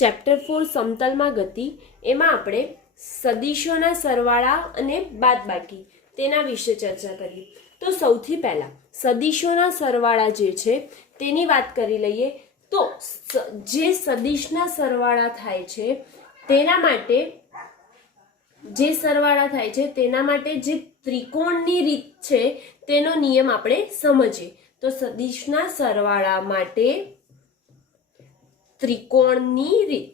Chapter 4 સમતલમાં ગતિ એમાં આપણે સદિશોના સરવાળા અને બાદબાકી તેના વિશે ચર્ચા કરી. તો સૌથી પહેલા સદિશોના સરવાળા જે છે તેની વાત કરી લઈએ. તો જે સદિશના સરવાળા થાય છે તેના માટે જે ત્રિકોણની રીત છે તેનો નિયમ આપણે સમજીએ. તો સદિશના સરવાળા માટે ત્રિકોણની રીત.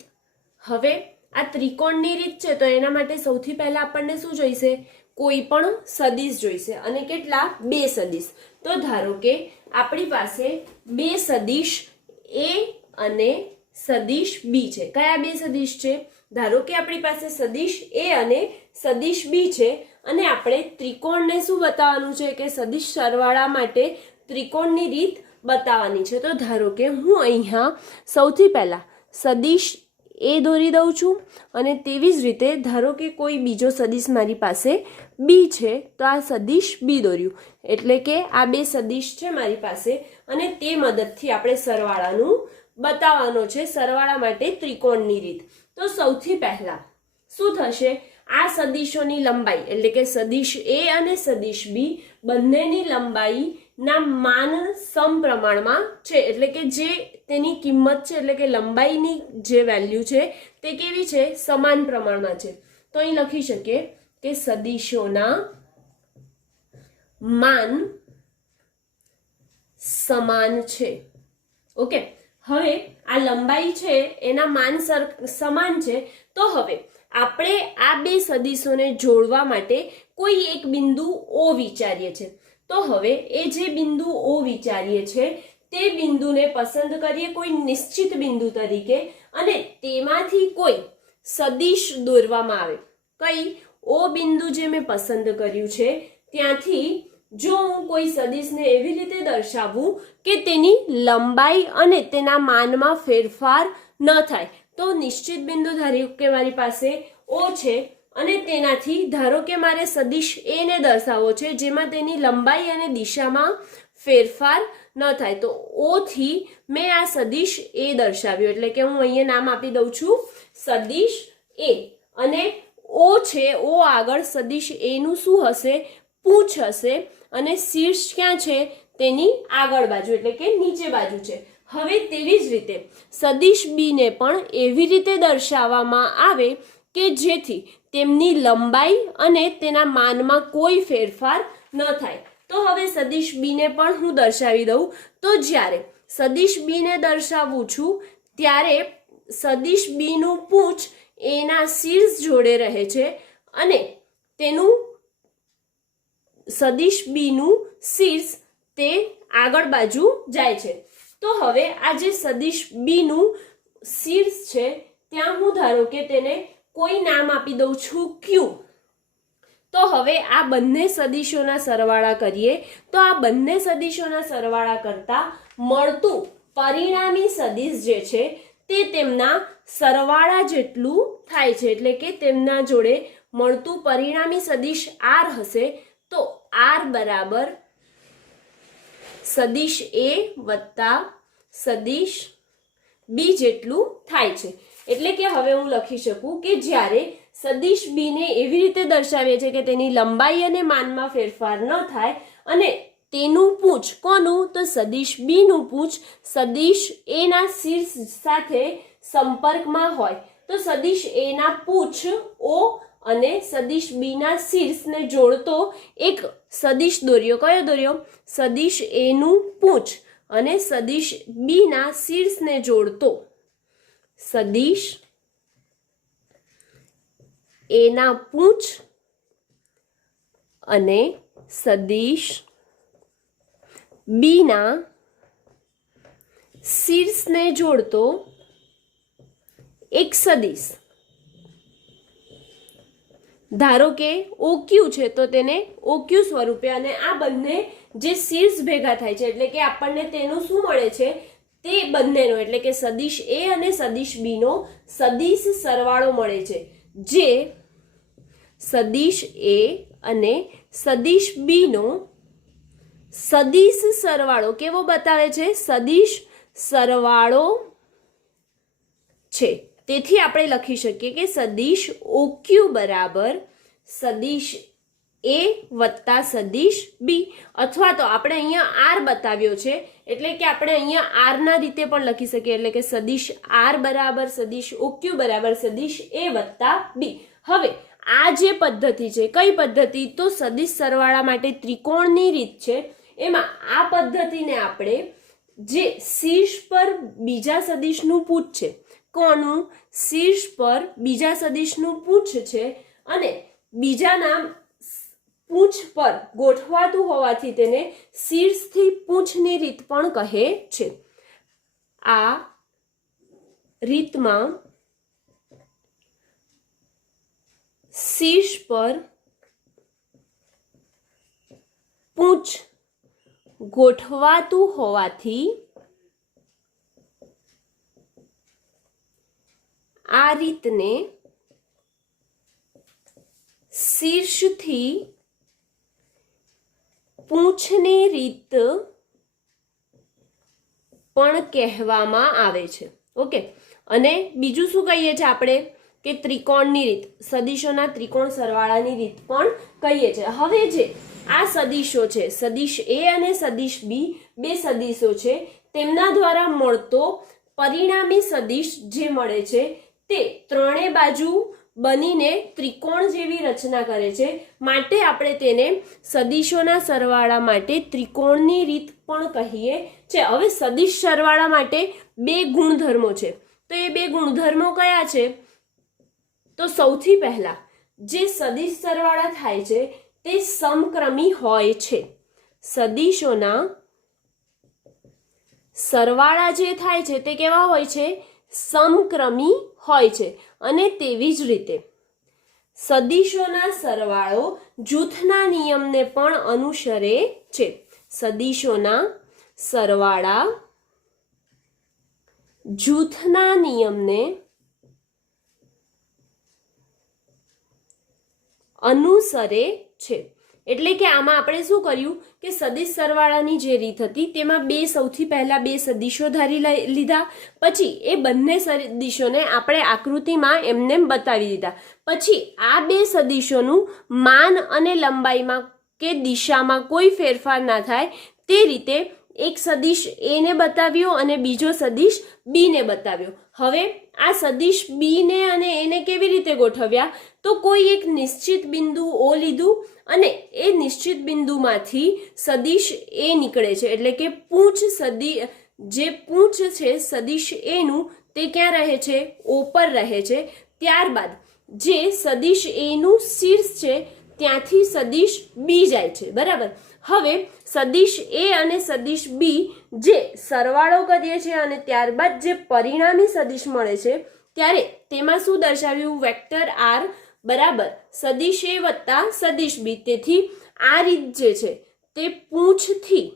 હવે આ ત્રિકોણની રીત છે તો એના માટે સૌથી પહેલા આપણને શું જોઈશે? કોઈ પણ સદિશ જોઈશે. અને કેટલા? 2 સદિશ. તો ધારો કે આપણી પાસે 2 સદિશ A અને સદિશ B છે. કયા 2 સદિશ છે? ધારો કે આપણી પાસે સદિશ A અને સદિશ B છે અને આપણે ત્રિકોણને શું બતાવવાનું છે કે સદિશ સરવાળા માટે ત્રિકોણની રીત બતાવવાની છે. તો ધારો કે હું અહીંયા સૌથી પહેલા સદિશ A દોરી દઉં છું અને તેવી જ રીતે ધારો કે કોઈ બીજો સદિશ મારી પાસે B છે તો આ સદિશ B દોર્યું. એટલે કે આ 2 સદિશ છે મારી પાસે અને તે મદદથી આપણે સરવાળાનું બતાવવાનો છે, સરવાળા માટે ત્રિકોણની રીત. તો સૌથી પહેલા શું થશે? આ સદિશોની લંબાઈ એટલે કે સદિશ A અને સદિશ B બંનેની લંબાઈના માન સમપ્રમાણમાં છે. એટલે કે જે તેની કિંમત છે એટલે કે લંબાઈની જે વેલ્યુ છે તે કેવી છે? સમાન પ્રમાણમાં છે. તો અહીં લખી શકીએ કે સદિશોના માન સમાન છે. ઓકે, હવે આ લંબાઈ છે એના માન સમાન છે. તો હવે આપણે આ 2 સદિશોને જોડવા માટે કોઈ એક બિંદુ O વિચારીએ છીએ. તો હવે એ જે બિંદુ O વિચારીએ છે તે બિંદુને પસંદ કરીએ કોઈ નિશ્ચિત બિંદુ તરીકે અને તેમાંથી કોઈ સદિશ દોરવામાં આવે. કઈ? O બિંદુ જે મેં પસંદ કર્યું છે ત્યાંથી જો હું કોઈ સદિશને એવી રીતે દર્શાવું કે તેની લંબાઈ અને તેના માનમાં ફેરફાર ન થાય. તો નિશ્ચિત બિંદુ ધારો કે મારી પાસે O છે અને તેનાથી ધારો કે મારે સદિશ A ને દર્શાવવો છે જેમાં તેની લંબાઈ અને દિશામાં ફેરફાર ન થાય. તો O થી મેં આ સદિશ A દર્શાવ્યો. એટલે કે હું અહીંયા નામ આપી દઉં છું સદિશ A. અને O છે, O આગળ સદિશ A નું શું હશે? પૂંછ હશે. અને શીર્ષ ક્યાં છે? તેની આગળ બાજુ એટલે કે નીચે બાજુ છે. હવે તેવી જ રીતે સદિશ B ને પણ એવી રીતે દર્શાવવામાં આવે કે જેથી તેમની લંબાઈ અને તેના માનમાં કોઈ ફેરફાર ન થાય. તો હવે સદિશ B ને પણ હું દર્શાવી દઉં. તો જ્યારે સદિશ B ને દર્શાવું છું ત્યારે સદિશ B નું પૂંછ એના શીર્ષ જોડે રહે છે અને તેનું સદિશ B નું શીર્ષ તે આગળ બાજુ જાય છે. તો હવે આ જે સદિશ B નું શીર્ષ છે ત્યાં હું ધારો કે તેને કોઈ નામ આપી દઉં છું Q. તો હવે આ બંને સદિશોના સરવાળા કરીએ તો આ બંને સદિશોના સરવાળા કરતા મળતું પરિણામી સદિશ જે છે તે તેમના સરવાળા જેટલું થાય છે. એટલે કે તેમના જોડે મળતું પરિણામી સદિશ R હશે. તો R બરાબર સદિશ A વત્તા સદિશ B જેટલું થાય છે. એટલે કે હવે હું લખી શકું કે જ્યારે સદિશ B ને એવી રીતે દર્શાવીએ છીએ કે તેની લંબાઈ અને માનમાં ફેરફાર ન થાય અને તેનું પૂંછ કોનું? તો સદિશ B નું પૂંછ સદિશ A ના શીર્ષ સાથે સંપર્કમાં હોય. તો સદિશ A ના પૂંછ O અને સદિશ B ના શીર્ષને જોડતો એક સદિશ દોર્યો. કયો દોર્યો? સદિશ A નું પૂંછ અને સદિશ B ના શીર્ષને જોડતો સદિશ A ના પૂંછ અને સદિશ B ના શીર્ષને જોડતો એક સદિશ. ધારો કે OQ છે તો તેને OQ સ્વરૂપે અને આ બંને જે શીર્ષ ભેગા થાય છે એટલે કે આપણને તેનું શું મળે છે? તે બંનેનો એટલે કે સદિશ A અને સદિશ B નો સદિશ સરવાળો મળે છે. જે સદિશ A અને સદિશ B નો સદિશ સરવાળો કેવો બતાવે છે? સદિશ સરવાળો છે. તેથી આપણે લખી શકીએ કે સદિશ OQ બરાબર સદિશ A વત્તા સદિશ B, અથવા તો આપણે અહીંયા R બતાવ્યો છે એટલે કે આપણે અહીંયા R ના રીતે પણ લખી શકીએ, એટલે કે સદિશ R બરાબર સદિશ OQ બરાબર સદિશ A વત્તા B. હવે આ જે પદ્ધતિ છે, કઈ પદ્ધતિ? તો સદિશ સરવાળા માટે ત્રિકોણની રીત છે. એમાં આ પદ્ધતિને આપણે જે શીર્ષ પર બીજા સદિશનું પૂછ છે, કોનું? શીર્ષ પર બીજા સદિશનું પૂછ છે અને બીજાના પૂંછ પર ગોઠવાતું હોવાથી તેને શીર્ષથી પૂંછની રીત પણ કહે છે. આ રીતમાં શીર્ષ પર પૂંછ ગોઠવાતું હોવાથી આ રીતને શીર્ષથી પૂંછની રીત પણ કહેવામાં આવે છે. ઓકે, અને બીજું શું કહીએ છીએ આપણે? કે ત્રિકોણની રીત, સદિશોના ત્રિકોણ સરવાળાની રીત પણ કહીએ છીએ. હવે જે આ સદિશો છે, સદિશ A અને સદિશ B, બે સદિશો છે, તેમના દ્વારા મળતો પરિણામી સદિશ જે મળે છે તે ત્રણે બાજુ બનીને ત્રિકોણ જેવી રચના કરે છે. માટે આપણે તેને સદિશોના સરવાળા માટે ત્રિકોણની રીત પણ કહીએ છીએ. હવે સદિશ સરવાળા માટે બે ગુણધર્મો છે, તો એ બે ગુણધર્મો કયા છે? તો સૌથી પહેલા જે સદિશ સરવાળા થાય છે તે સમક્રમી હોય છે. સદિશોના સરવાળા જે થાય છે તે કેવા હોય છે? સમક્રમી હોય છે. અને તેવી જ રીતે સદિશોના સરવાળો જૂથના નિયમને પણ અનુસરે છે. સદિશોના સરવાળા જૂથના નિયમને અનુસરે છે. એટલે કે આમાં આપણે શું કર્યું કે સદિશ સરવાળાની જે રીત હતી તેમાં સૌથી પહેલા બે સદિશો ધારી લીધા, પછી એ બંને સદિશોને આપણે આકૃતિમાં એમને બતાવી દીધા. પછી આ બે સદિશોનું માન અને લંબાઈમાં કે દિશામાં કોઈ ફેરફાર ના થાય તે રીતે એક સદિશ A ને બતાવ્યો અને બીજો સદિશ B ને બતાવ્યો. હવે આ સદિશ B ને અને A ને કેવી રીતે ગોઠવ્યા? તો કોઈ એક નિશ્ચિત બિંદુ O લીધું અને એ નિશ્ચિત બિંદુમાંથી સદિશ A નીકળે છે, એટલે કે જે પૂંછ છે સદિશ A નું તે ક્યાં રહે છે? O પર રહે છે. ત્યારબાદ જે સદિશ A નું શીર્ષ છે ત્યાંથી સદિશ B જાય છે. બરાબર. હવે સદિશ A અને સદિશ B જે સરવાળો કરીએ છીએ અને ત્યારબાદ જે પરિણામી સદિશ મળે છે ત્યારે તેમાં શું દર્શાવ્યું? વેક્ટર R બરાબર સદિશ A વત્તા સદિશ B. તેથી આ રીત જે છે તે પૂંછથી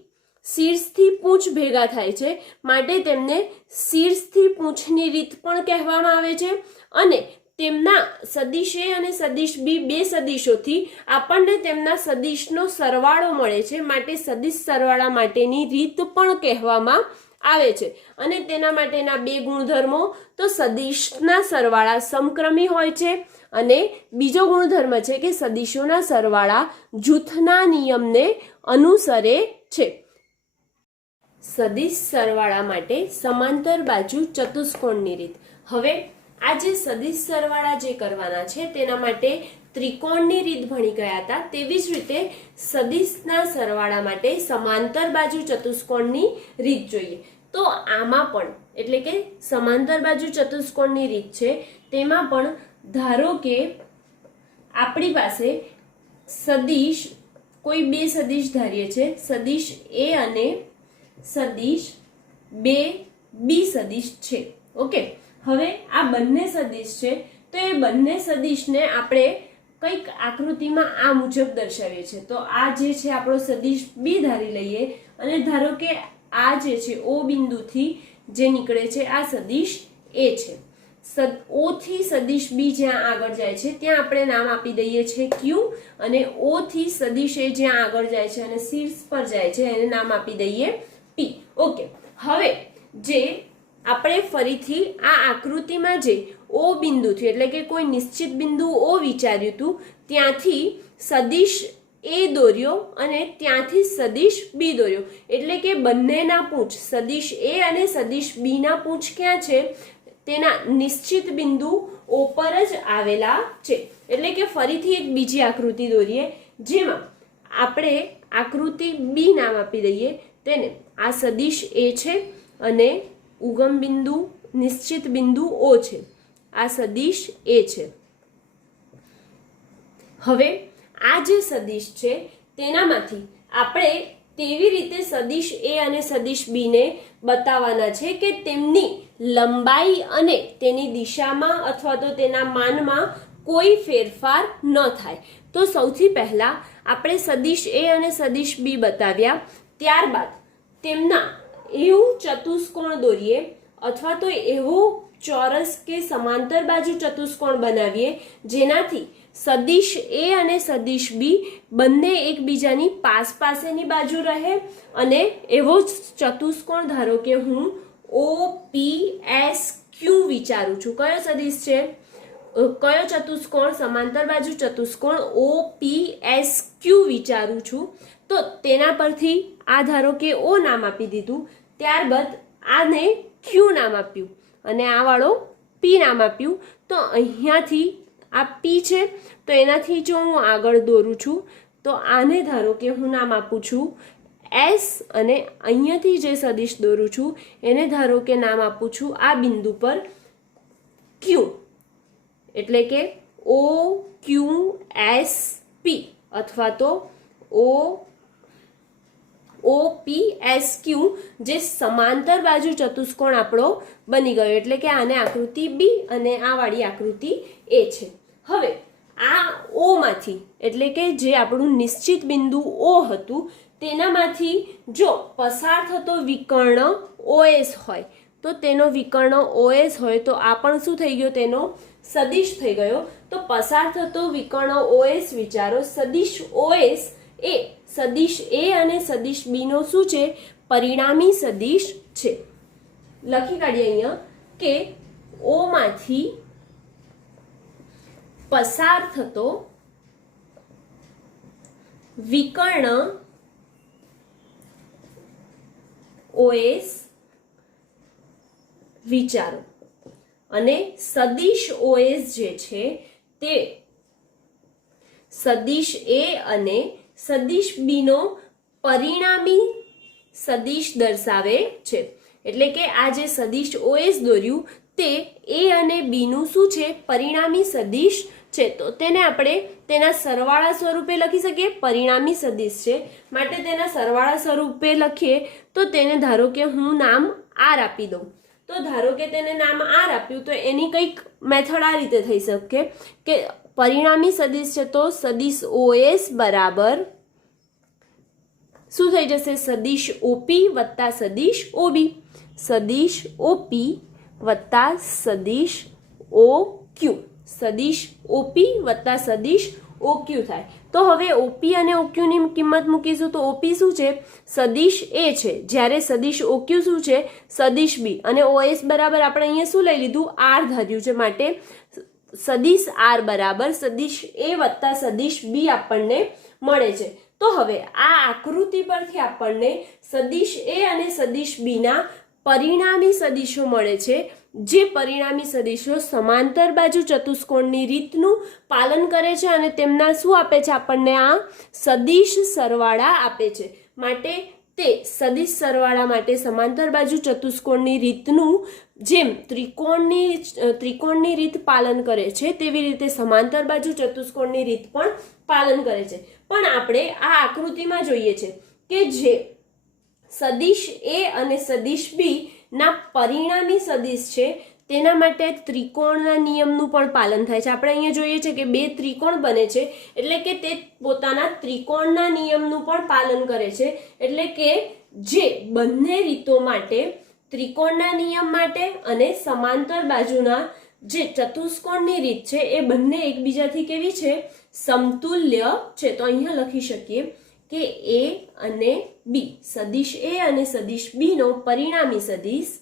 શીર્ષથી પૂંછ ભેગા થાય છે, માટે તેમને શીર્ષથી પૂંછની રીત પણ કહેવામાં આવે છે. અને તેમના સદિશ A અને સદિશ B બે સદિશોથી આપણને તેમના સદિશનો સરવાળો મળે છે, માટે સદિશ સરવાળા માટેની રીત પણ કહેવામાં આવે છે. અને તેના માટેના બે ગુણધર્મો, તો સદિશના સરવાળા સમક્રમી હોય છે અને બીજો ગુણધર્મ છે કે સદિશોના સરવાળા જૂથના નિયમને અનુસરે છે. સદિશ સરવાળા માટે સમાંતર બાજુ ચતુષ્કોણની રીત. હવે આ જે સદિશ સરવાળા જે કરવાના છે તેના માટે ત્રિકોણની રીત ભણી ગયા હતા, તેવી જ રીતે સદિશના સરવાળા માટે સમાંતર બાજુ ચતુષ્કોણની રીત જોઈએ. તો આમાં પણ એટલે કે સમાંતર બાજુ ચતુષ્કોણની રીત છે તેમાં પણ ધારો કે આપણી પાસે સદિશ કોઈ બે સદિશ ધારીએ છે, સદિશ A અને સદિશ B સદિશ છે. ઓકે, હવે આ બંને સદિશ છે તો એ બંને સદિશને આપણે કંઈક આકૃતિમાં આ મુજબ દર્શાવીએ છીએ. તો આ જે છે આપણો સદિશ B ધારી લઈએ અને ધારો કે આ જે છે O બિંદુથી જે નીકળે છે આ સદિશ A છે. O થી સદિશ B જ્યાં આગળ જાય છે ત્યાં આપણે નામ આપી દઈએ છીએ Q, અને O થી સદિશ A જ્યાં આગળ જાય છે અને શીર્ષ પર જાય છે એને નામ આપી દઈએ P. ઓકે, હવે જે આપણે ફરીથી આ આકૃતિમાં જે ઓ બિંદુથી એટલે કે કોઈ નિશ્ચિત બિંદુ ઓ વિચાર્યું હતું ત્યાંથી સદિશ એ દોર્યો અને ત્યાંથી સદિશ બી દોર્યો, એટલે કે બંનેના પૂંછ સદિશ એ અને સદિશ બી ના પૂંછ ક્યાં છે? તેના નિશ્ચિત બિંદુ ઓ પર જ આવેલા છે. એટલે કે ફરીથી એક બીજી આકૃતિ દોરીએ જેમાં આપણે આકૃતિ બી નામ આપી દઈએ તેને. આ સદિશ એ છે અને ઉગમ બિંદુ નિશ્ચિત બિંદુ ઓ છે. આ સદિશ એ છે. હવે આ જે સદિશ છે તેનામાંથી આપણે તેવી રીતે સદિશ એ અને સદિશ બી ને બતાવવાના છે કે તેમની લંબાઈ અને તેની દિશામાં અથવા તો તેના માનમાં કોઈ ફેરફાર ન થાય. તો સૌથી પહેલા આપણે સદિશ એ અને સદિશ બી બતાવ્યા, ત્યારબાદ તેમના એવું ચતુષ્કોણ દોરીએ અથવા તો એવો ચોરસ કે સમાંતર બાજુ ચતુષ્કોણ બનાવીએ જેનાથી સદિશ એ અને સદિશ બી બંને એકબીજાની પાસેની બાજુ રહે અને એવો ચતુષ્કોણ ધારો કે હું OPSQ વિચારું છું. કયો સદિશ છે? કયો ચતુષ્કોણ? સમાંતર બાજુ ચતુષ્કોણ OPSQ વિચારું છું. તો તેના પરથી આ ધારો કે ઓ નામ આપી દીધું, ત્યારબાદ આને ક્યુ નામ આપ્યું અને આ વાળો પી નામ આપ્યું. તો અહીંયાથી આ પી છે તો એનાથી જો હું આગળ દોરું છું તો આને ધારો કે હું નામ આપું છું એસ અને અહીંયાથી જે સદિશ દોરું છું એને ધારો કે નામ આપું છું આ બિંદુ પર ક્યુ, એટલે કે OQSP અથવા તો OPSQ જે સમાંતર બાજુ ચતુષ્કોણ આપણો બની ગયો. એટલે કે આને આકૃતિ બી અને આ વાળી આકૃતિ એ છે. હવે આ ઓ માંથી એટલે કે જે આપણું નિશ્ચિત બિંદુ ઓ હતું તેનામાંથી જો પસાર થતો વિકર્ણ OS હોય તો તેનો વિકર્ણ OS હોય તો આ પણ શું થઈ ગયો? તેનો સદિશ થઈ ગયો. તો પસાર થતો વિકર્ણ OS વિચારો. સદિશ OS એ સદિશ એ અને સદિશ બી નો શું છે? પરિણામી સદિશ છે. લખી કાઢીએ અહીંયા કે ઓ માંથી પસાર થતો વિકર્ણ OS વિચારો અને સદિશ OS જે છે તે સદિશ એ અને સદિશ બી નો પરિણામી સદિશ દર્શાવે છે. એટલે કે આ જે સદિશ OS દોર્યું તે એ અને બી નું શું છે? પરિણામી સદિશ છે. તો તેને આપણે તેના સરવાળા સ્વરૂપે લખી શકીએ. પરિણામી સદિશ છે માટે તેના સરવાળા સ્વરૂપે લખીએ તો તેને ધારો કે હું નામ આર આપી દઉં. તો ધારો કે તેને નામ આર આપ્યું તો એની કંઈક મેથડ આ રીતે થઈ શકે કે પરિણામી સદિશ છે તો સદિશ OS બરાબર શું થઈ જશે? સદિશ OP વત્તા સદિશ OB. સદિશ OP વત્તા સદિશ OQ. સદિશ OP વત્તા સદિશ OQ થાય. તો હવે OP અને OQ ની કિંમત મૂકીશું તો OP શું છે? સદિશ એ છે, જ્યારે સદિશ OQ શું છે? સદિશ બી. અને OS બરાબર આપણે અહીંયા શું લઈ લીધું? આર ધાર્યું છે માટે સદિશ આર બરાબર સદિશ એ વત્તા સદિશ બી આપણને મળે છે. તો હવે આ આકૃતિ પરથી આપણને સદિશ એ અને સદિશ બી ના પરિણામી સદિશો મળે છે, જે પરિણામી સદિશો સમાંતર બાજુ ચતુષ્કોણની રીતનું પાલન કરે છે અને તેમના શું આપે છે? આપણને આ સદિશ સરવાળા આપે છે. માટે તે સદિશ સરવાળા માટે સમાંતર બાજુ ચતુષ્કોણની રીતનું જેમ ત્રિકોણની રીત પાલન કરે છે તેવી રીતે સમાંતર બાજુ ચતુષ્કોણની રીત પણ પાલન કરે છે. પણ આપણે આ આકૃતિમાં જોઈએ છે કે જે સદિશ એ અને સદિશ બી ના પરિણામી સદિશ છે તેના માટે ત્રિકોણના નિયમનું પણ પાલન થાય છે. આપણે અહીંયા જોઈએ છે કે બે ત્રિકોણ બને છે એટલે કે તે પોતાના ત્રિકોણના નિયમનું પણ પાલન કરે છે. એટલે કે જે બંને રીતો માટે ત્રિકોણના નિયમ માટે અને સમાંતર બાજુના જે ચતુષ્કોણની રીત છે એ બંને એકબીજાથી કેવી છે? સમતુલ્ય છે. તો અહીંયા લખી શકીએ કે એ અને બી સદિશ એ અને સદિશ બી નો પરિણામી સદિશ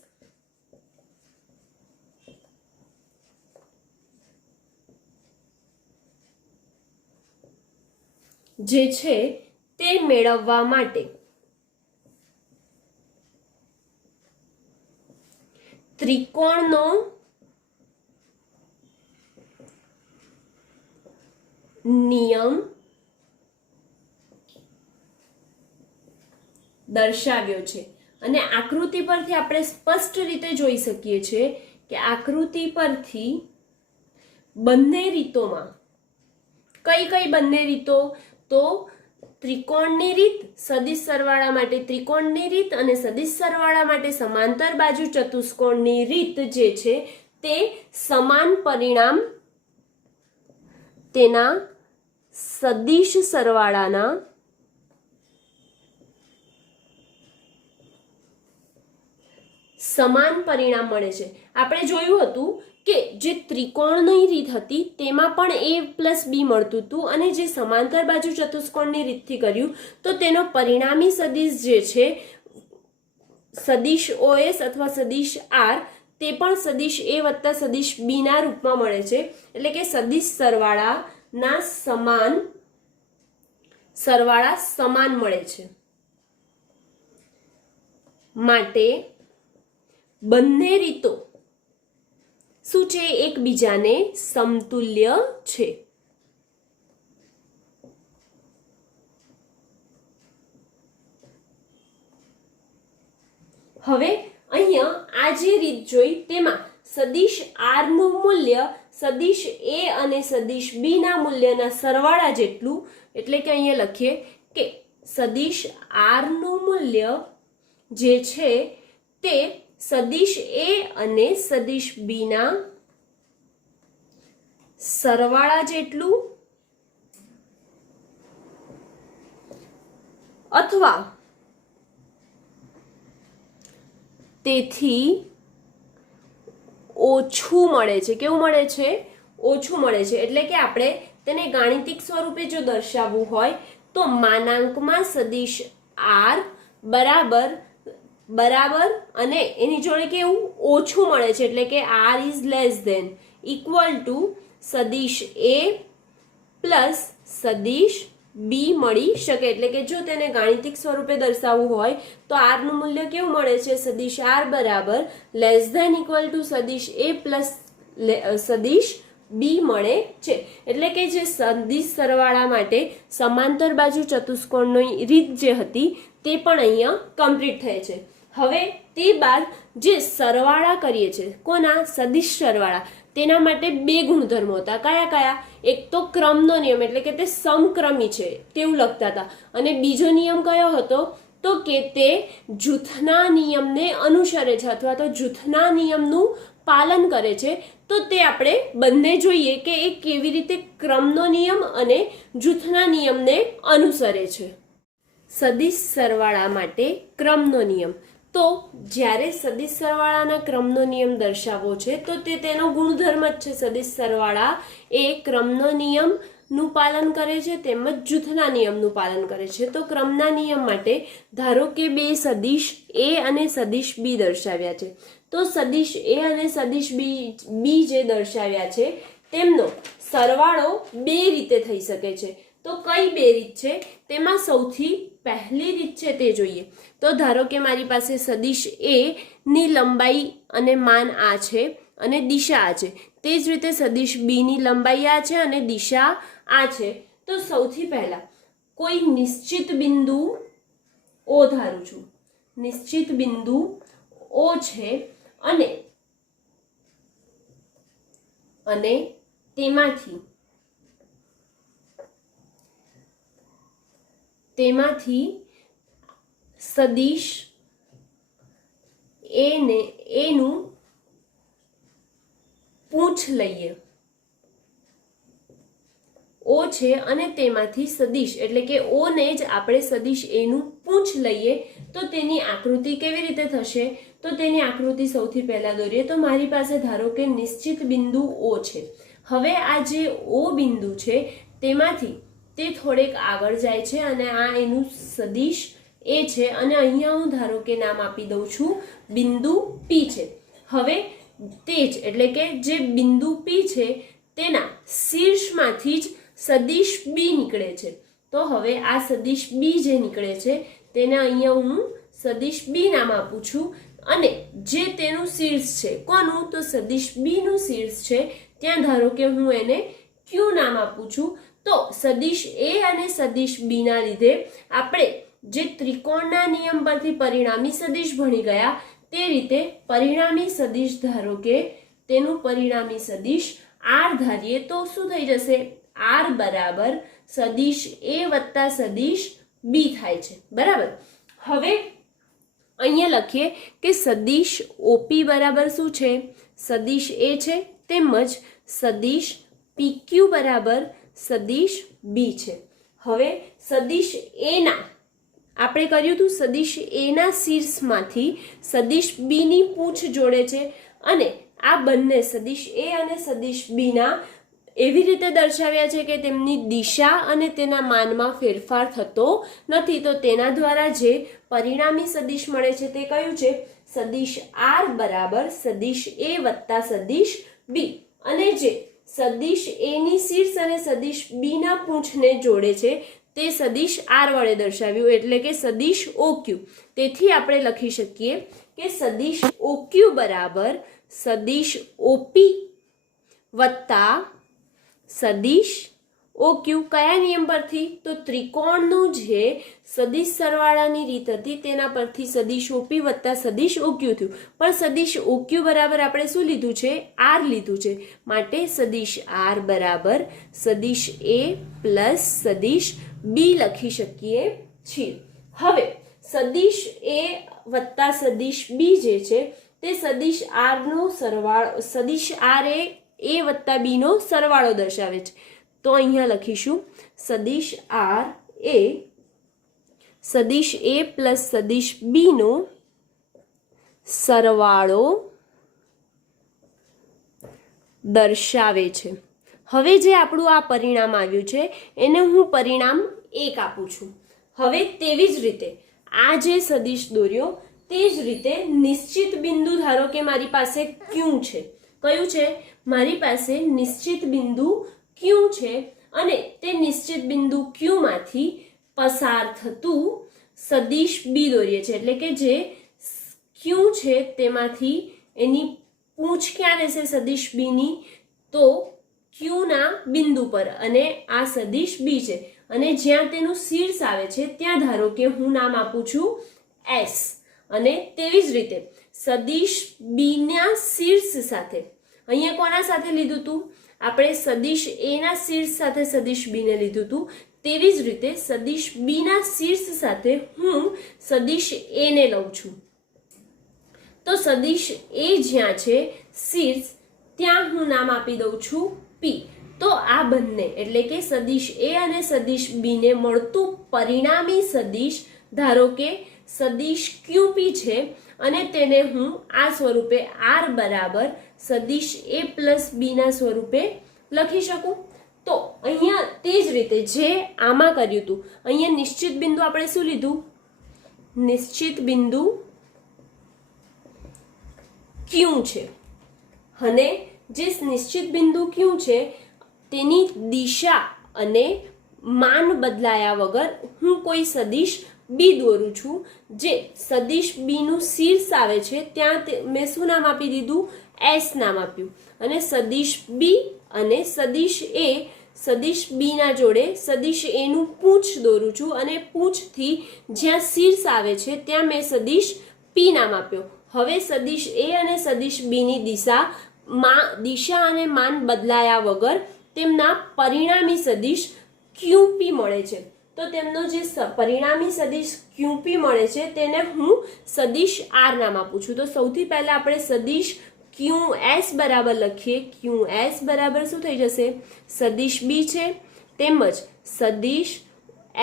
જે છે તે મેળવવા માટે ત્રિકોણનો નિયમ દર્શાવ્યો છે. અને આકૃતિ પરથી આપણે સ્પષ્ટ રીતે જોઈ શકીએ છીએ કે આકૃતિ પરથી બંને રીતોમાં કઈ કઈ બંને રીતો, તો ત્રિકોણની રીત, સદિશ સરવાળા માટે ત્રિકોણની રીત અને સદિશ સરવાળા માટે સમાંતર બાજુ ચતુષ્કોણની રીત જે છે તે સમાન પરિણામ તેના સદિશ સરવાળાના સમાન પરિણામ મળે છે. આપણે જોયું હતું કે જે ત્રિકોણની રીત હતી તેમાં પણ a + b મળતું હતું અને જે સમાંતર બાજુ ચતુષ્કોણની રીતથી કર્યું તો તેનો પરિણામી સદિશ જે છે સદિશ OS અથવા સદિશ R તે પણ સદિશ a વત્તા સદિશ b ના રૂપમાં મળે છે. એટલે કે સદિશ સરવાળાના સરવાળા સમાન મળે છે. માટે બંને રીતો શું છે? એકબીજાને સમતુલ્ય છે. હવે અહીંયા આ જે રીત જોઈ તેમાં સદિશ R નું મૂલ્ય સદિશ A અને સદિશ B ના મૂલ્યના સરવાળા જેટલું, એટલે કે અહીંયા લખીએ કે સદિશ R નું મૂલ્ય જે છે તે સદિશ A અને સદિશ B ના સરવાળા જેટલું અથવા તેથી ઓછું મળે છે. કેવું મળે છે? ઓછું મળે છે. એટલે કે આપણે તેને ગાણિતિક સ્વરૂપે જો દર્શાવવું હોય તો માનાંકમાં સદિશ R બરાબર અને એની જોડે કેવું ઓછું મળે છે, એટલે કે R is less than equal to સદિશ A પ્લસ સદિશ B મળી શકે. એટલે કે જો તેને ગાણિતિક સ્વરૂપે દર્શાવવું હોય તો R નું મૂલ્ય કેવું મળે છે? સદિશ R બરાબર લેસ ધેન ઇક્વલ ટુ સદિશ A પ્લસ સદિશ B મળે છે. એટલે કે જે સદિશ સરવાળા માટે સમાંતર બાજુ ચતુષ્કોણની રીત જે હતી તે પણ અહીંયા કમ્પ્લીટ થાય છે. હવે તે બાદ જે સરવાળા કરીએ છીએ કોના? સદિશ સરવાળા, તેના માટે બે ગુણધર્મો હતા. કયા કયા? એક તો ક્રમનો નિયમ, એટલે કે તે સમક્રમી છે તેવું લખતા હતા, અને બીજો નિયમ કયો હતો? તો કે તે જૂથના નિયમને અનુસરે છે અથવા તો જૂથના નિયમનું પાલન કરે છે. તો તે આપણે બંને જોઈએ કે એ કેવી રીતે ક્રમનો નિયમ અને જૂથના નિયમને અનુસરે છે. સદિશ સરવાળા માટે ક્રમનો નિયમ, તો જ્યારે સદિશ સરવાળાના ક્રમનો નિયમ દર્શાવવો છે તો તે તેનો ગુણધર્મ જ છે. સદિશ સરવાળા એ ક્રમનો નિયમનું પાલન કરે છે તેમજ જૂથના નિયમનું પાલન કરે છે. તો ક્રમના નિયમ માટે ધારો કે બે સદિશ A અને સદિશ B દર્શાવ્યા છે, તો સદિશ A અને સદિશ B જે દર્શાવ્યા છે તેમનો સરવાળો બે રીતે થઈ શકે છે. તો કઈ બે રીત છે? તેમાં સૌથી પહેલી રીત છે તે જોઈએ. તો ધારો કે મારી પાસે સદિશ A ની લંબાઈ અને માન આ છે અને દિશા આ છે. તે જ રીતે સદિશ B ની લંબાઈ આ છે અને દિશા આ છે. તો સૌથી પહેલા કોઈ નિશ્ચિત બિંદુ O ધારું છું. નિશ્ચિત બિંદુ O છે અને તેમાંથી સદિશ A નું પૂંછ લઈએ. O છે અને તેમાંથી સદિશ એટલે કે O ને જ આપણે સદિશ A નું પૂંછ લઈએ તો તેની આકૃતિ કેવી રીતે થશે? તો તેની આકૃતિ સૌથી પહેલા દોરીએ. તો મારી પાસે ધારો કે નિશ્ચિત બિંદુ O છે. હવે આ જે O બિંદુ છે તેમાંથી તે થોડેક આગળ જાય છે અને આ એનું સદિશ A છે અને અહીંયા હું ધારો કે નામ આપી દઉં છું બિંદુ P છે. હવે તે જ એટલે કે જે બિંદુ P છે તેના શીર્ષમાંથી જ સદિશ B નીકળે છે. તો હવે આ સદિશ બી જે નીકળે છે તેને અહીંયા હું સદિશ બી નામ આપું છું અને જે તેનું શીર્ષ છે કોનું તો સદિશ બી નું શીર્ષ છે ત્યાં ધારો કે હું એને ક્યુ નામ આપું છું તો સદિશ એ અને સદિશ બી ના લીધે આપણે જે ત્રિકોણના નિયમ પરથી પરિણામી સદિશ ભણી ગયા તે રીતે પરિણામી સદિશ ધારો કે તેનું પરિણામી સદિશ આર ધારીએ તો શું થઈ જશે આર બરાબર સદિશ એ વત્તા સદિશ બી થાય છે બરાબર હવે અહીંયા લખીએ કે સદિશ ઓપી બરાબર શું છે સદિશ એ છે તેમજ સદિશ પીક્યુ બરાબર સદિશ બી છે હવે સદિશ એ ના આપણે કર્યું હતું સદિશ એ ના શીર્ષમાંથી સદિશ બી ની પૂંછ જોડે છે અને આ બંને સદિશ એ અને સદિશ બી ના એવી રીતે દર્શાવ્યા છે કે તેમની દિશા અને તેના માનમાં ફેરફાર થતો નથી તો તેના દ્વારા જે પરિણામી સદિશ મળે છે તે કયું છે સદિશ આર બરાબર સદિશ એ વત્તા સદિશ બી અને જે સદિશ એ ની શીર્ષ અને સદિશ બી ના પૂંછને જોડે છે તે સદિશ આર વડે દર્શાવ્યું એટલે કે સદિશ ઓક્યુ તેથી આપણે લખી શકીએ કે સદિશ ઓક્યુ બરાબર સદિશ ઓપી વત્તા સદિશ ઓક્યુ કયા નિયમ પરથી તો ત્રિકોણનું જે સદિશ સરવાળાની રીત હતી તેના પરથી સદિશ ઓપી વત્તા સદિશ ઓક્યુ થયું પણ સદિશ ઓક્યુ બરાબર આપણે શું લીધું છે આર લીધું છે માટે સદિશ આર બરાબર સદિશ એ પ્લસ સદિશ બી લખી શકીએ છીએ હવે સદિશ એ વત્તા સદિશ બી જે છે તે સદિશ આર નો સરવાળો સદિશ આર એ વત્તા બી નો સરવાળો દર્શાવે છે તો અહીંયા લખીશું સદિશ આર એ સદિશ એ પ્લસ સદિશ બી નો સરવાળો દર્શાવે છે હવે જે આપણું આ પરિણામ આવ્યું છે એને હું પરિણામ 1 આપું છું હવે તેવી જ રીતે આ જે સદિશ દોર્યો તે જ રીતે નિશ્ચિત બિંદુ ધારો કે મારી પાસે ક્યુ છે કયું છે મારી પાસે નિશ્ચિત બિંદુ ક્યુ છે અને તે નિશ્ચિત બિંદુ ક્યુ માંથી પસાર થતું સદિશ બી દોરીએ છે એટલે કે જે ક્યુ છે તેમાંથી એની પૂંછ ક્યાં રહેશે સદિશ બી ની તો ક્યુ ના બિંદુ પર અને આ સદિશ બી છે અને જ્યાં તેનું શીર્ષ આવે છે ત્યાં ધારો કે હું નામ આપું છું એસ અને તેવી જ રીતે સદિશ બી ના શીર્ષ સાથે અહીંયા કોના સાથે લીધું હતું આપણે સદિશ એ ના શીર્ષ સાથે સદિશ બી ને લીધું હતું તેવી જ રીતે સદિશ બી ના શીર્ષ સાથે હું સદિશ એ ને લઉં છું તો સદિશ એ જ્યાં છે શીર્ષ ત્યાં હું નામ આપી દઉં છું પી તો આ બંને એટલે કે સદિશ એ અને સદિશ બી ને મળતું પરિણામી સદિશ ધારો કે સદિશ ક્યુપી છે અને તેને હું આ સ્વરૂપે આર બરાબર સદિશ એ પ્લસ બી ના સ્વરૂપે લખી શકું તો અહીંયા તે જ રીતે જે આમાં કર્યું હતું અહીંયા નિશ્ચિત બિંદુ આપણે શું લીધું નિશ્ચિત બિંદુ ક્યુ છે અને જે નિશ્ચિત બિંદુ ક્યુ છે તેની દિશા અને માન બદલાયા વગર હું કોઈ સદિશ બી દોરું છું જે સદિશ બી નું શીર્ષ આવે છે ત્યાં મેં શું નામ આપી દીધું એસ નામ આપ્યું અને સદિશ બી અને સદિશ એ સદિશ બી ના જોડે સદિશ એ નું પૂંછ દોરું છું અને પૂંછથી જ્યાં શીર્ષ આવે છે ત્યાં મેં સદિશ પી નામ આપ્યો હવે સદિશ એ અને સદિશ બી ની દિશા અને માન બદલાયા વગર તેમના પરિણામી સદિશ ક્યુપી મળે છે તો તેમનો જે પરિણામી સદિશ ક્યુપી મળે છે તેને હું સદિશ આર નામ આપું છું તો સૌથી પહેલા આપણે સદિશ ક્યુ એસ બરાબર લખીએ ક્યુ એસ બરાબર શું થઈ જશે સદિશ બી છે તેમજ સદિશ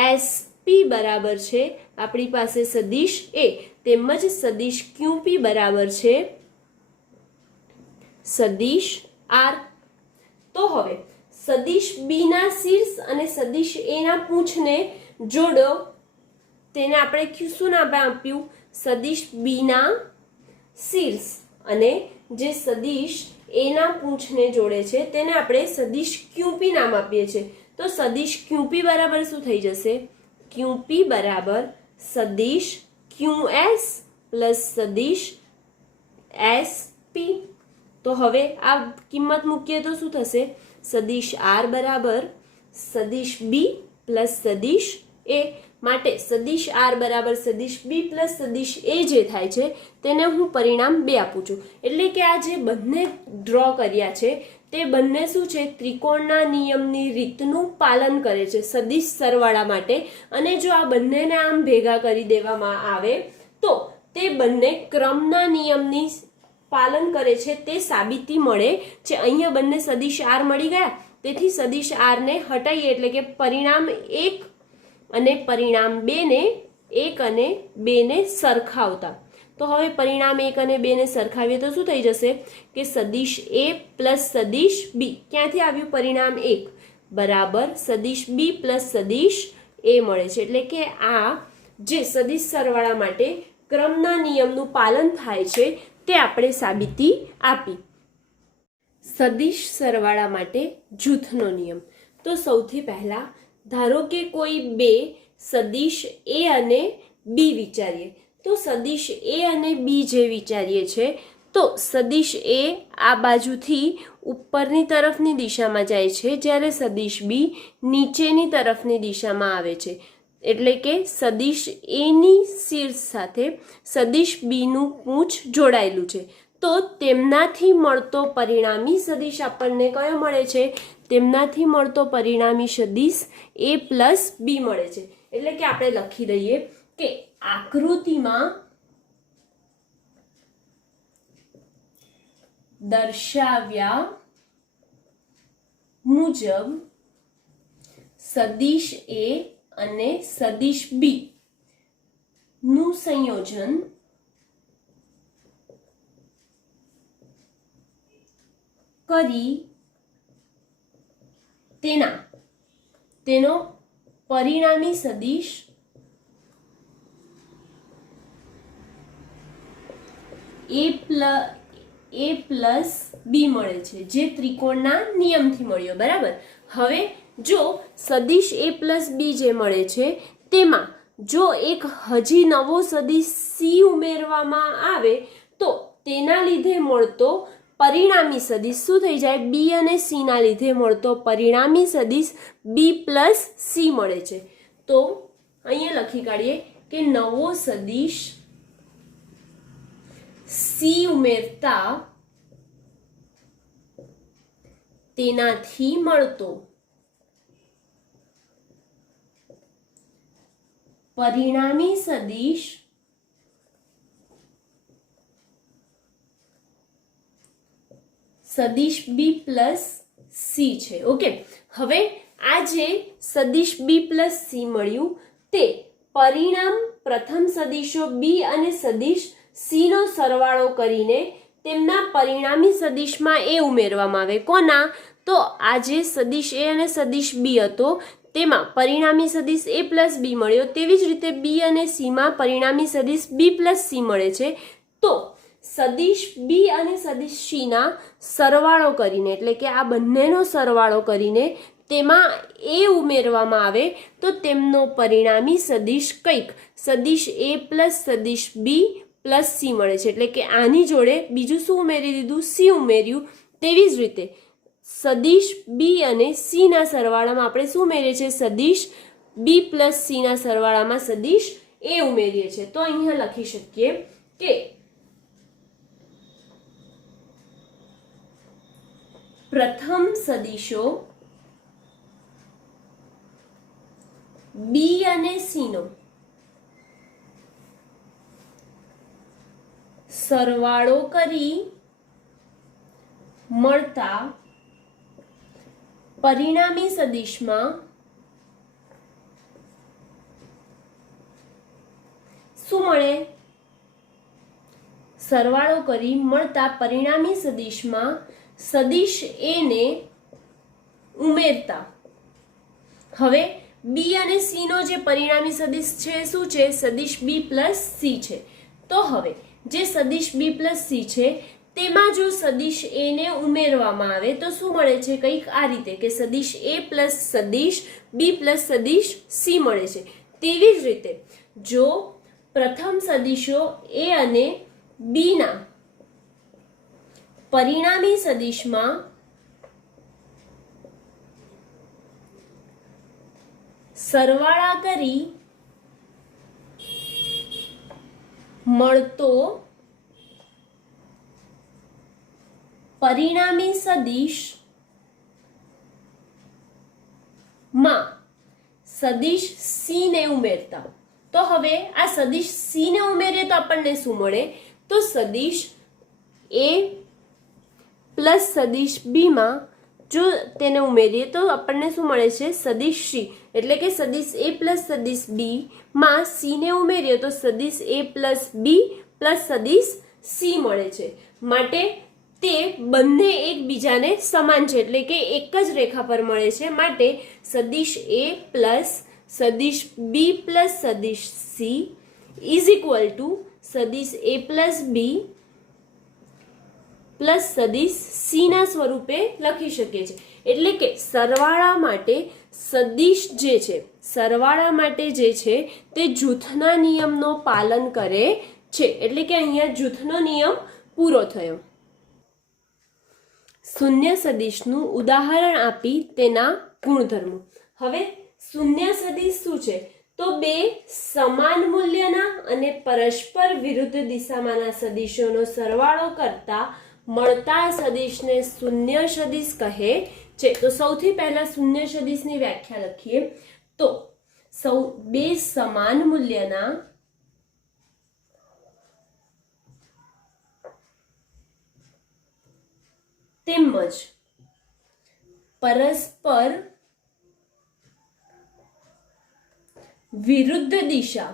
એસ પી બરાબર છે આપણી પાસે સદિશ એ તેમજ સદિશ ક્યુપી બરાબર છે સદિશ આર તો હવે સદિશ બી ના શીર્ષ અને સદિશ એ ના પૂંછને જોડો તેને આપણે શું નામ આપ્યું સદિશ બી ના શીર્ષ અને જે સદિશ એ ના પૂંછને જોડે છે તેને આપણે સદિશ ક્યુપી નામ આપીએ છીએ તો સદિશ QP બરાબર શું થઈ જશે? QP બરાબર સદિશ QS પ્લસ સદિશ SP. તો હવે આ કિંમત મૂકીએ તો શું થશે? સદિશ R બરાબર સદિશ B પ્લસ સદિશ A. માટે સદિશ R બરાબર સદિશ B પ્લસ સદિશ A જે થાય છે તેને હું પરિણામ 2 આપું છું. એટલે કે આ જે બંને ડ્રો કર્યા છે તે બંને શું છે? ત્રિકોણના નિયમની રીતનું પાલન કરે છે સદિશ સરવાળા માટે. અને જો આ બંનેને આમ ભેગા કરી દેવામાં આવે તો તે બંને ક્રમના નિયમની પાલન કરે છે તે સાબિતી મળે છે. અહીંયા બંને સદિશ R મળી ગયા, તેથી સદિશ R ને હટાઈએ એટલે કે પરિણામ 1 અને પરિણામ 2 ને 1 અને 2 ને સરખાવતા. તો હવે પરિણામ 1 અને 2 ને સરખાવીએ તો શું થઈ જશે કે સદિશ A પ્લસ સદિશ B. ક્યાંથી આવ્યું? પરિણામ 1 બરાબર સદિશ B પ્લસ સદિશ A મળે છે. એટલે કે આ જે સદિશ સરવાળા માટે ક્રમના નિયમનું પાલન થાય છે તે આપણે સાબિતી આપી. સદિશ સરવાળા માટે જૂથનો નિયમ. તો સૌથી પહેલા ધારો કે કોઈ બે સદિશ A અને B વિચારીએ. તો સદિશ A અને B જે વિચારીએ છે તો સદિશ A આ બાજુથી ઉપરની તરફની દિશામાં જાય છે, જ્યારે સદિશ B નીચેની તરફની દિશામાં આવે છે. એટલે કે સદિશ A ની શીર્ષ સાથે સદિશ B નું પૂંછ જોડાયેલું છે. તો તેમનાથી મળતો પરિણામી સદિશ આપણને કયો મળે છે? તેમનાથી મળતો પરિણામી સદિશ A પ્લસ B મળે છે. એટલે કે આપણે લખી દઈએ કે આકૃતિમાં દર્શાવ્યા મુજબ સદિશ A અને સદિશ B નું સંયોજન કરી તેનો પરિણામી સદિશ A પ્લસ B મળે છે, જે ત્રિકોણના નિયમથી મળ્યો. બરાબર. હવે જો સદિશ A પ્લસ B જે મળે છે તેમાં જો એક હજી નવો સદિશ C ઉમેરવામાં આવે તો તેના લીધે મળતો પરિણામી સદિશ શું થઈ જાય? B અને C ના લીધે મળતો પરિણામી સદિશ B પ્લસ C મળે છે. તો અહીંયા લખી કાઢીએ કે નવો સદિશ C ઉમેરતા તેનાથી મળતો પરિણામી સદિશ સદિશ B પ્લસ C છે. ઓકે. હવે આ જે સદિશ B પ્લસ C મળ્યું તે પરિણામ પ્રથમ સદિશો B અને સદિશ C નો સરવાળો કરીને તેમના પરિણામી સદિશમાં A ઉમેરવામાં આવે. કોના? તો આ જે સદિશ A અને સદિશ B હતો તેમાં પરિણામી સદિશ A પ્લસ B મળ્યો, તેવી જ રીતે B અને C માં પરિણામી સદિશ B પ્લસ C મળે છે. તો સદિશ B અને સદિશ C ના સરવાળો કરીને એટલે કે આ બંનેનો સરવાળો કરીને તેમાં A ઉમેરવામાં આવે તો તેમનો પરિણામી સદિશ કંઈક સદિશ A પ્લસ સદિશ B પ્લસ C મળે છે. એટલે કે આની જોડે બીજું શું ઉમેરી દીધું? C ઉમેર્યું. તેવી જ રીતે સદિશ B અને C ના સરવાળામાં આપણે શું ઉમેરીએ છીએ? સદિશ B પ્લસ C ના સરવાળામાં સદિશ A ઉમેરીએ છીએ. તો અહીંયા લખી શકીએ કે પ્રથમ સદિશો B અને C નો સરવાળો કરી મળતા પરિણામી સદિશમાં શું મળે? સરવાળો કરી મળતા પરિણામી સદિશમાં સદિશ A ને ઉમેરતા. હવે B અને C નો જે પરિણામી સદિશ છે શું છે? સદિશ B પ્લસ C છે. તો હવે જે સદિશ B પ્લસ C છે તેમાં જો સદિશ એ ને ઉમેરવામાં આવે તો શું મળે છે? કંઈક આ રીતે કે સદિશ એ પ્લસ સદિશ બી પ્લસ સદિશ સી મળે છે. તેવી જ રીતે જો પ્રથમ સદિશો એ અને બી ના પરિણામી સદિશમાં સરવાળા કરી મળતો પરિણામી સદિશ માં સદિશ સી ને ઉમેરતા. તો હવે આ સદિશ સી ને ઉમેરીએ તો આપણને શું મળે? તો સદિશ એ પ્લસ સદિશ બી માં જો તેને ઉમેરીએ તો આપણને શું મળે છે? સદિશ સી. એટલે કે સદિશ એ પ્લસ સદિશ બી માં સી ને ઉમેરીએ તો સદિશ એ પ્લસ બી પ્લસ સદિશ સી મળે છે. માટે તે બંને એકબીજાને સમાન છે, એટલે કે એક જ રેખા પર મળે છે. માટે સદિશ એ પ્લસ સદિશ બી પ્લસ સદિશ સી ઇઝ ઇક્વલ ટુ સદિશ એ પ્લસ બી પ્લસ સદિશ સી ના સ્વરૂપે લખી શકીએ છીએ. એટલે કે સરવાળા માટે સદિશ જે છે, સરવાળા માટે જે છે તે જૂથના નિયમનો પાલન કરે છે. એટલે કે અહીંયા જૂથનો નિયમ પૂરો થયો. શૂન્ય સદિશનું ઉદાહરણ આપી તેના ગુણધર્મો. હવે શૂન્ય સદિશ શું છે? તો બે સમાન મૂલ્યના અને પરસ્પર વિરુદ્ધ દિશામાંના સદિશોનો સરવાળો કરતા મળતા સદિશને શૂન્ય સદિશ કહે છે. તો સૌથી પહેલા શૂન્ય સદિશની વ્યાખ્યા લખીએ તો બે સમાન મૂલ્યના તેમજ પરસ્પર વિરુદ્ધ દિશા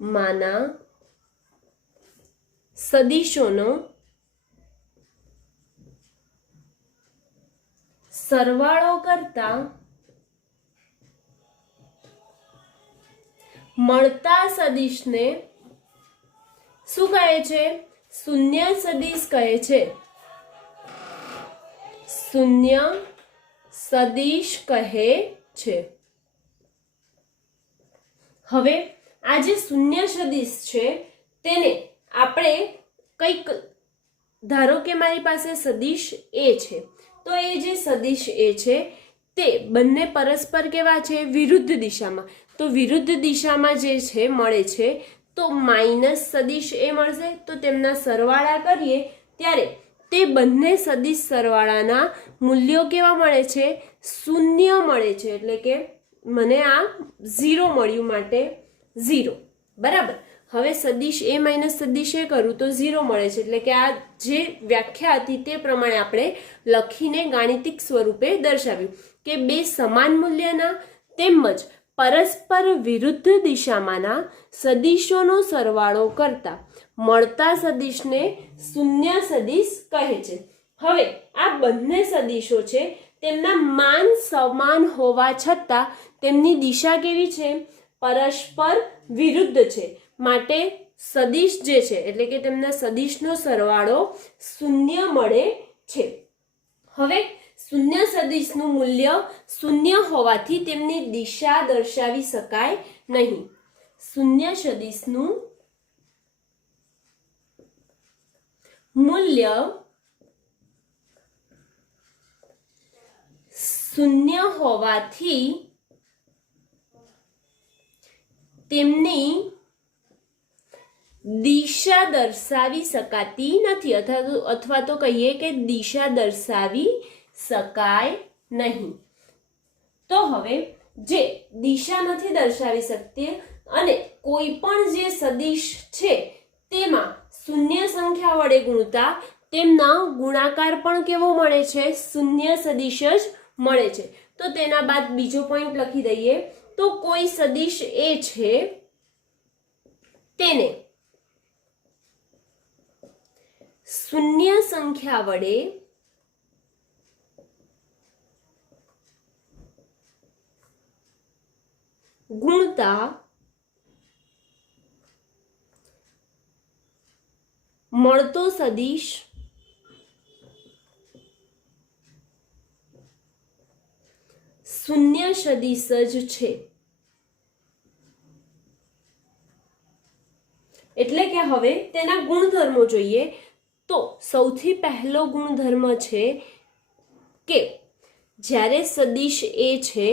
માના સદિશોનો સરવાળો કરતા મળતા સદિશને શું કહે છે? શૂન્ય સદિશ કહે છે. શૂન્ય સદિશ કહે છે. હવે આ જે શૂન્ય સદિશ છે તેને આપણે કંઈક, ધારો કે મારી પાસે સદિશ એ છે, તો એ જે સદિશ એ છે તે બંને પરસ્પર કેવા છે? વિરુદ્ધ દિશામાં. તો વિરુદ્ધ દિશામાં જે છે મળે છે તો માઇનસ સદિશ એ મળશે. તો તેમના સરવાળા કરીએ ત્યારે તે બંને સદિશ સરવાળાના મૂલ્યો કેવા મળે છે? શૂન્ય મળે છે. એટલે કે મને આ 0 મળ્યું, માટે 0. બરાબર. હવે સદિશ એ માઇનસ સદિશ એ કરું તો 0 મળે છે. એટલે કે આ જે વ્યાખ્યા હતી તે પ્રમાણે આપણે લખીને ગાણિતિક સ્વરૂપે દર્શાવ્યું કે બે સમાન મૂલ્યના તેમજ પરસ્પર વિરુદ્ધ દિશામાંના સદિશોનો સરવાળો કરતા મળતા સદિશને શૂન્ય સદિશ કહે છે. હવે આ બંને સદિશો છે તેમના માન સમાન હોવા છતાં તેમની દિશા કેવી છે? પરસ્પર વિરુદ્ધ છે. માટે સદિશ જે છે એટલે કે તેમના સદિશનો સરવાળો શૂન્ય મળે છે. હવે શૂન્ય સદિશનું મૂલ્ય શૂન્ય હોવાથી તેમની દિશા દર્શાવી શકાય નહીં. શૂન્ય સદિશનું મૂલ્ય શૂન્ય હોવાથી તેમની દિશા દર્શાવી શકાતી નથી, અથવા તો કહીએ કે દિશા દર્શાવી શકાય નહીં. તો હવે જે દિશા નથી દર્શાવી શકતી અને કોઈ પણ જે સદિશ છે તેમાં શૂન્ય સંખ્યા વડે ગુણતા તેમના ગુણાકાર પણ કેવો મળે છે? શૂન્ય સદિશ જ મળે છે. તો તેના બાદ બીજો પોઈન્ટ લખી દઈએ તો કોઈ સદિશ એ છે તેને શૂન્ય સંખ્યા વડે ગુણતા મળતો સદિશ શૂન્ય સદિશ જ છે. એટલે કે હવે તેના ગુણધર્મો જોઈએ તો સૌથી પહેલો ગુણધર્મ છે કે જ્યારે સદિશ એ છે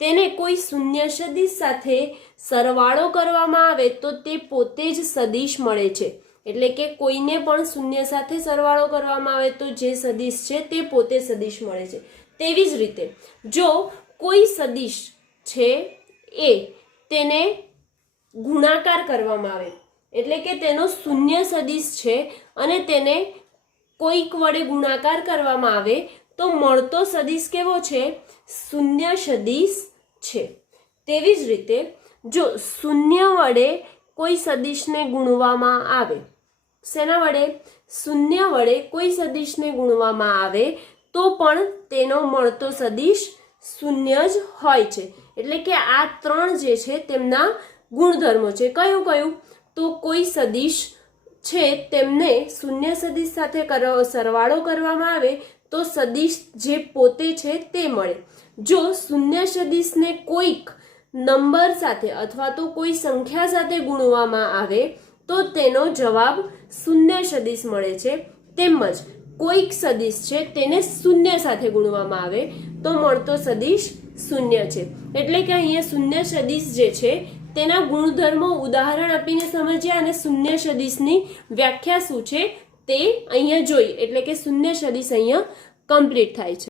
તેને કોઈ શૂન્ય સદિશ સાથે સરવાળો કરવામાં આવે તો તે પોતે જ સદિશ મળે છે. એટલે કે કોઈને પણ શૂન્ય સાથે સરવાળો કરવામાં આવે તો જે સદિશ છે તે પોતે સદિશ મળે છે. તેવી જ રીતે જો કોઈ સદિશ છે એ તેને ગુણાકાર કરવામાં આવે એટલે કે તેનો શૂન્ય સદિશ છે અને તેને કોઈક વડે ગુણાકાર કરવામાં આવે તો મળતો સદિશ કેવો છે? શૂન્ય સદિશ છે. તેવી જ રીતે જો શૂન્ય વડે કોઈ સદિશને ગુણવામાં આવે, શેના વડે? શૂન્ય વડે કોઈ સદિશને ગુણવામાં આવે તો પણ તેનો મળતો સદિશ શૂન્ય જ હોય છે. એટલે કે આ ત્રણ જે છે તેમના ગુણધર્મો છે. કયું કયું? તો કોઈ સદિશ છે તેમને શૂન્ય સદિશ સાથે સરવાળો કરવામાં આવે તો સદિશ જે પોતે છે તે મળે. જો શૂન્ય સદિશને કોઈક નંબર સાથે અથવા તો કોઈ સંખ્યા સાથે ગુણવામાં આવે તો તેનો જવાબ શૂન્ય સદિશ મળે છે. તેમજ કોઈક સદિશ છે તેને શૂન્ય સાથે ગુણવામાં આવે તો મળતો સદિશ શૂન્ય છે. એટલે કે અહીંયા શૂન્ય સદિશ જે છે તેના ગુણધર્મો ઉદાહરણ આપીને સમજ્યા અને શૂન્ય સદિશની વ્યાખ્યા શું છે તે અહીંયા જોઈ. એટલે કે શૂન્ય સદિશ અહીંયા કમ્પ્લીટ થાય છે.